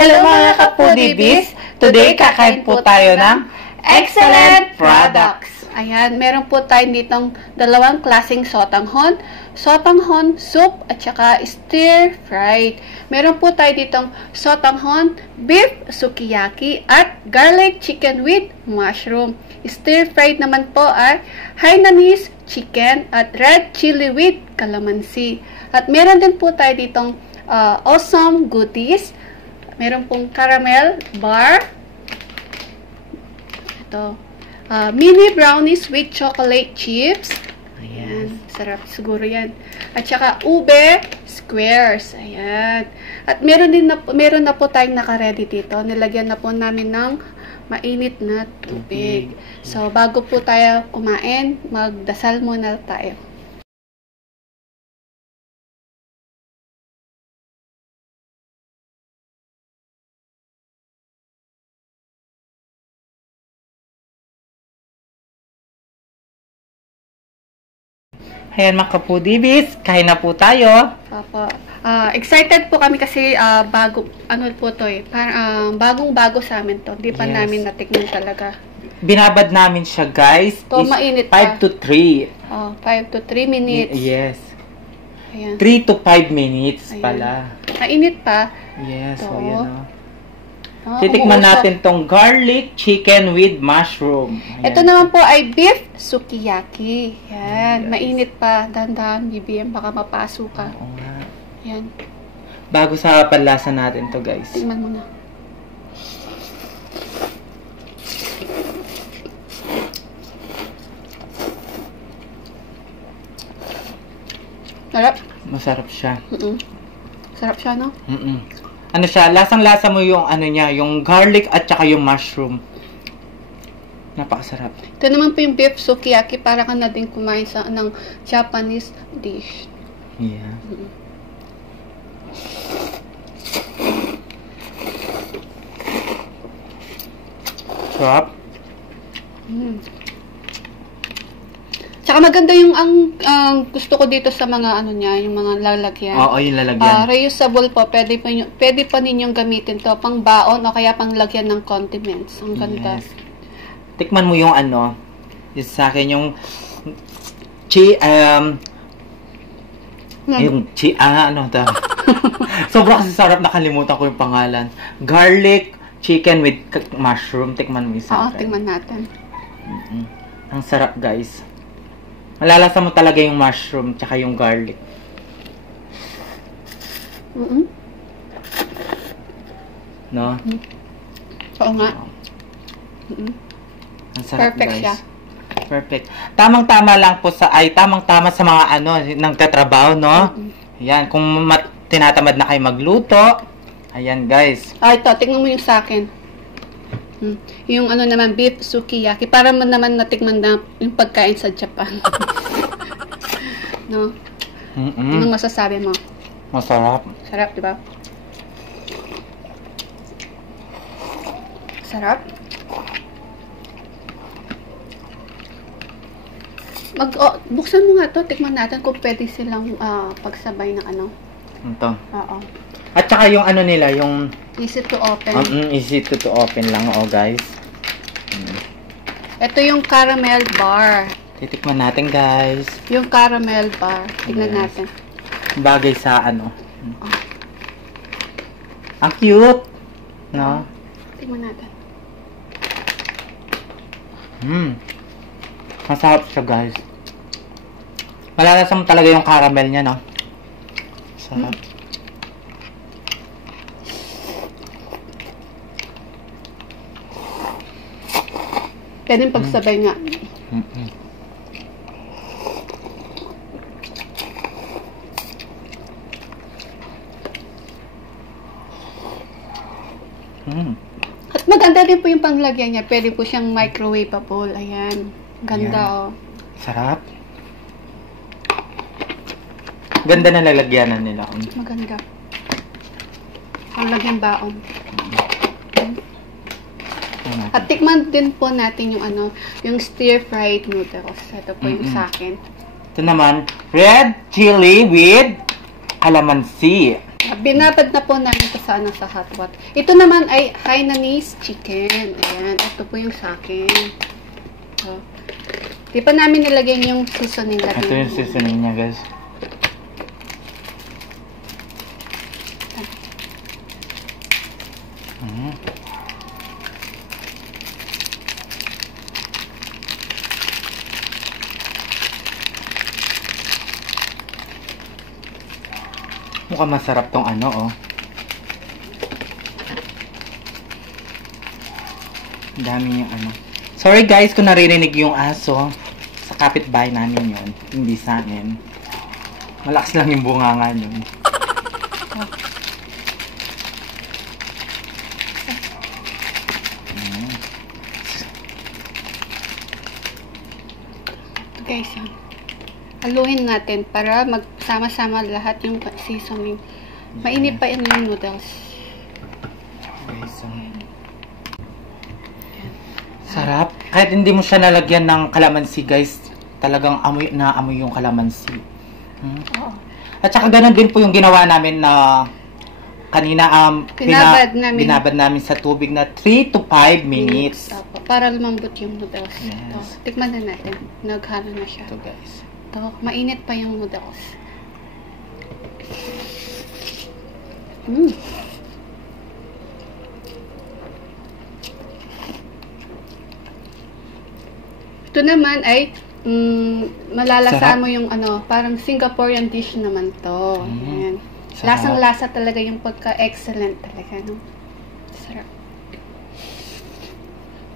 Hello mga ka-foodies! Today kakain po tayo ng excellent products! Ayan, meron po tayo ditong dalawang klaseng sotanghon. Sotanghon soup at saka stir-fried. Meron po tayo ditong sotanghon beef sukiyaki at garlic chicken with mushroom. Stir-fried naman po ay Hainanese chicken at red chili with calamansi. At meron din po tayo ditong awesome goodies. Meron pong caramel bar. Ito. Mini brownies with chocolate chips. Ayan. Sarap siguro yan. At saka ube squares. Ayan. At meron na po tayong naka-ready dito. Nilagyan na po namin ng mainit na tubig. So, bago po tayo kumain, magdasal muna tayo. Ayan mga ka-foodies, kain na po tayo. Opo. Excited po kami kasi bagong-bago sa amin to. Hindi pa namin natikman talaga. Binabad namin siya guys. To mainit pa. 5 to 3. 5 to 3 minutes. Yes. Ayan. 3 to 5 minutes Ayan. pala. Mainit pa. Yes, to. so yan o. Titikman natin tong garlic chicken with mushroom. Ayan. Ito naman po ay beef sukiyaki. Yan. Yes. Mainit pa. Dahan-dahan, BBM. Baka mapaso ka. Oo nga. Yan. Bago sa panlasa natin to guys. Tingnan mo na. Sarap. Masarap siya. Sarap siya, no? Ano siya, lasang-lasa mo yung ano niya, yung garlic at saka yung mushroom. Napakasarap. Ito naman po yung beef sukiyaki, para ka na din kumain ng Japanese dish. Yeah. Sarap. Tsaka maganda yung ang gusto ko dito sa mga ano niya, yung mga lalagyan. Oo, yung lalagyan. Reusable po. Pwede pa ninyong gamitin to pang baon o kaya pang lagyan ng condiments. Ang ganda. Yes. Tikman mo yung ano, yung sa akin yung ano ta? Sobrang kasi sarap, nakalimutan ko yung pangalan. Garlic chicken with mushroom. Tikman mo yung sa akin. Oo, tikman natin. Ang sarap guys. Malalasa mo talaga yung mushroom tsaka yung garlic. No? Oo nga. Ang sarap, perfect guys. Siya. Perfect. Tamang-tama lang po tamang-tama sa mga nagtatrabaho, no? Ayan, kung tinatamad na kayo magluto, ayan guys. Ito, tingnan mo yung sa akin. Yung ano naman, beef sukiyaki. Para mo naman natikman na yung pagkain sa Japan. No? Anong masasabi mo? Masarap. Sarap, di ba? Sarap. Buksan mo nga to. Tikman natin kung pwede silang pagsabay ng ano. Ito. Oo. At saka yung ano nila, yung easy to open. Easy to open lang, guys. Ito yung caramel bar. Titikman natin, guys. Yung caramel bar. Tignan natin. Bagay sa ano. Ang cute. No? Tignan natin. Masarap siya, guys. Malalasa mo talaga yung caramel niya, no? Sarap. Pwedeng pagsabay nga. At maganda din po yung panglagyan niya. Pwede po siyang microwavable. Ayan. Ganda, oh. Sarap. Ganda na lalagyanan nila. Maganda. Panglagyan baon. At tikman din po natin yung yung stir-fried noodles. Ito po yung sa akin. Ito naman, red chili with calamansi. binabad na po namin ito sa, sa hot pot. Ito naman ay Hainanese chicken. Ayan, ito po yung sa akin. So, di pa namin nilagyan yung seasoning natin. Ito yung seasoning niya, guys. Mukhang masarap tong ano, oh. Ang dami yung ano. Sorry guys kung naririnig yung aso. Sa kapitbahay namin yun. Hindi sa amin. Malakas lang yung bunganga yun. Guys, haluin natin para magsama-sama lahat yung seasoning. Mainit pa yung noodles. Sarap. Kahit hindi mo siya nalagyan ng kalamansi, guys. Talagang amoy na amoy yung kalamansi. At saka ganun din po yung ginawa namin na kanina binabad namin sa tubig na 3 to 5 minutes. Para lumambot yung noodles. Yes. Ito, tikman na natin. Naghalo na siya. Ito guys. Ito, mainit pa yung noodles. Ito naman ay malalasa mo yung ano, parang Singaporean dish naman to. Ayan. Lasang-lasa talaga yung pagka-excellent talaga, no? Sarap.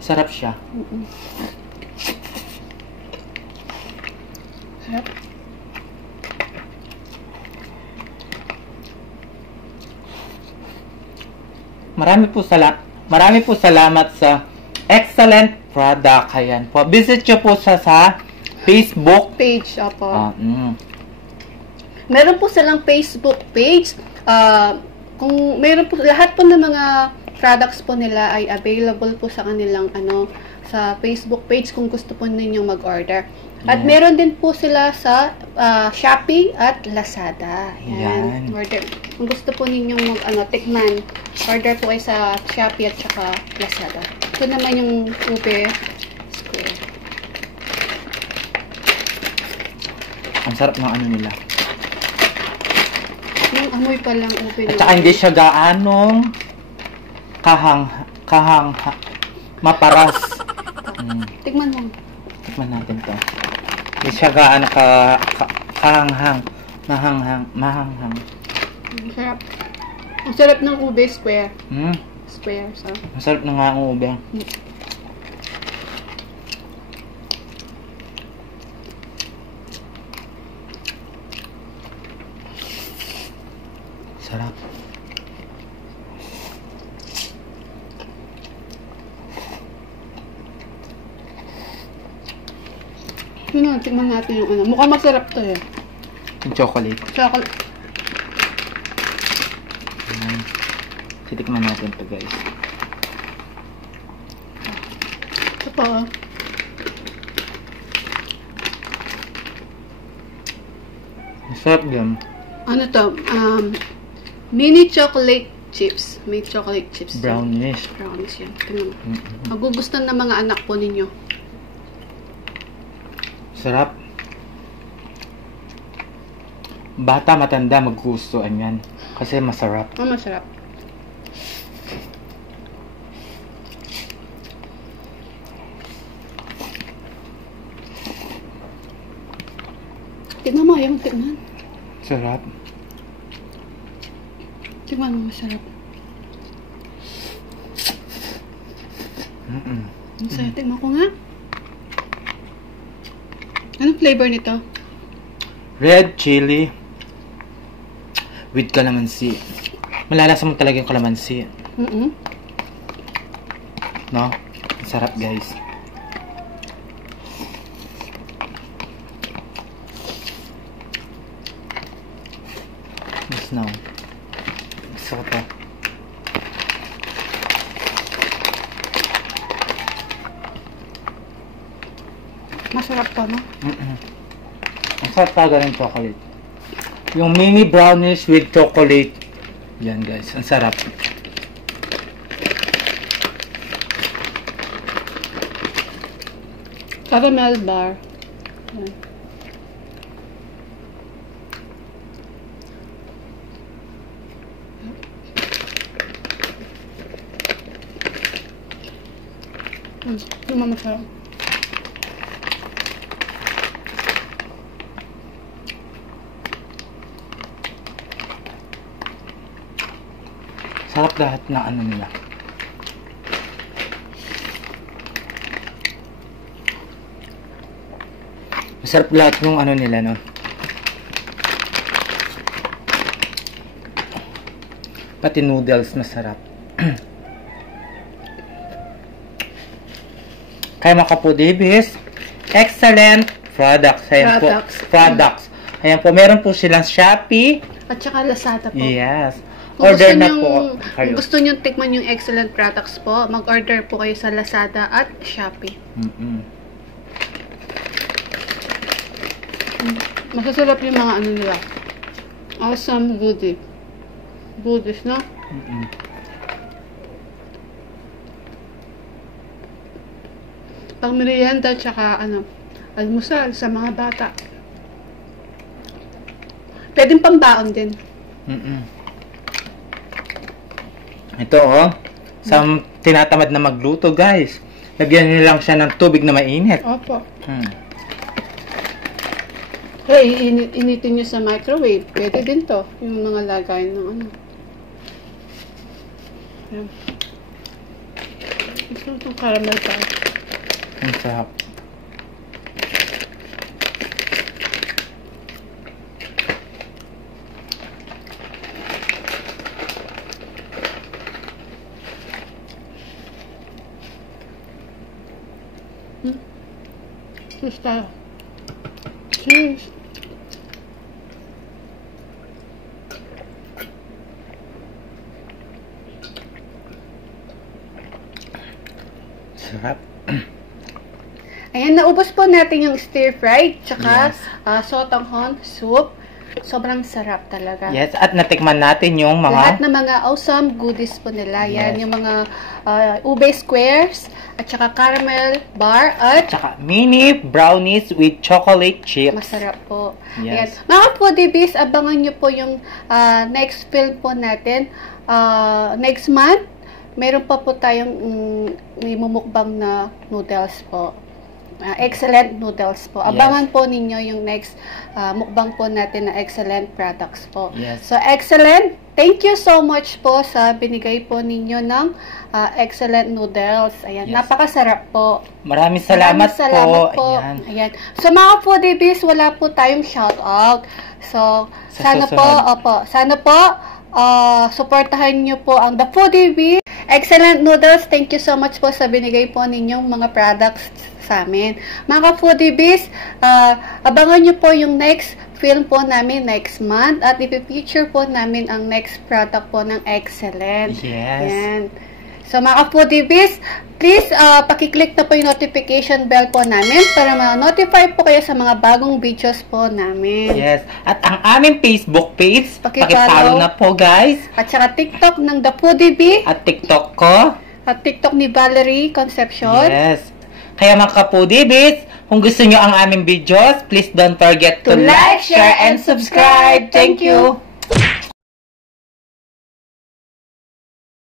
Sarap siya. Sarap. Marami po salamat sa excellent product. Ayan po. Visit nyo po sa Facebook Page, opo. Meron po silang Facebook page. Kung meron po, lahat po ng mga products po nila ay available po sa kanilang sa Facebook page kung gusto po ninyong mag-order. At meron din po sila sa Shopee at Lazada. Ayan. Order. Kung gusto po ninyong tikman, order po kayo sa Shopee at saka Lazada. Ito naman yung ube square. Ang sarap ng ano nila. Yung amoy pa lang ube nila. At saka hindi siya gaanong maparas. Tikman mo. Tikman natin to. Hindi siya gaano kahanghang. Mahanghang. Ang sarap. Ang sarap ng ube square. Square, so. Ang sarap na nga ang ube. Sarap. Tingnan natin yung mukhang masarap to eh. Yung chocolate. Chocolate. Titikman natin to guys. Ito pa. Masarap din. Ano to? Mini chocolate chips. May chocolate chips. Brownish. Brownish yan. Tingnan mo. Magugustuhan ng mga anak po ninyo. Sarap. Bata, matanda, maggustuhan yan. Kasi masarap. Masarap. Tignan mo, ayaw tignan. Sarap. Tignan mo, masarap. Masarap, tignan ko nga. Anong flavor nito? Red chili with calamansi. Malalasa mo talaga yung calamansi. No? Sarap guys. Yes, now. Gusto ko to. Masarap to, no? Ang sarap talaga ng chocolate. Yung mini brownies with chocolate. Yan guys, ang sarap. Caramel bar. Yan. Yung masarap. Sarap lahat na ano nila. Masarap lahat ng ano nila, no? Pati noodles masarap. Kaya mga kapudibis, excellent products. Ayan products. Ayan po, meron po silang Shopee. At saka Lazada po. Yes. Kung Order gusto na nyong, po Kung kayo. gusto nyo tikman yung excellent products po, mag-order po kayo sa Lazada at Shopee. Masasarap yung mga ano nila. Awesome goodies, no? Pang merienda tsaka ano, almusal sa mga bata. Pwedeng pambaon din. Ito oh, sa tinatamad na magluto guys, lagyan nyo lang siya ng tubig na mainit. Opo. Kaya initin nyo sa microwave. Pwede din to. Yung mga lagay ng ano. Ayan. Gusto itong caramel pa. Ang sarap. Cheers tayo. Cheers. Sarap. Ayan, naubos po natin yung stir-fried, tsaka Yes. sotanghon soup. Sobrang sarap talaga. Yes, at natikman natin yung Lahat mga ng mga awesome goodies po nila. Yan, Yes. yung mga ube squares, at saka caramel bar, at tsaka mini brownies with chocolate chips. masarap po. Yes. Ayan. Mga foodie-bees, abangan nyo po yung next film po natin. Next month, meron pa po tayong mumukbang na noodles po. Excellent noodles po. Abangan po ninyo yung next mukbang po natin na excellent products po. Yes. So, excellent. Thank you so much po sa binigay po ninyo ng excellent noodles. Ayan, Yes. napakasarap po. Maraming salamat, po. Ayan. Ayan. So, mga foodie-bees, wala po tayong shoutout. So, Sa sana po, susunod. sana po, supportahan nyo po ang The Foodie Bee. Excellent noodles. Thank you so much po sa binigay po ninyong mga products sa amin. Mga Foodie Bees, abangan nyo po yung next film po namin next month at ipipicture po namin ang next product po ng Excellent. Yes. Yan. So mga Foodie Bees, please pakiclick na po yung notification bell po namin para ma-notify po kayo sa mga bagong videos po namin. Yes. At ang aming Facebook page, Paki-follow. pakipollow na po guys. At saka TikTok ng The Foodie Bee At TikTok ko. at TikTok ni Valerie Concepcion. Yes. Kaya mga kapudibits, kung gusto nyo ang aming videos, please don't forget to like, share, and subscribe. Thank you!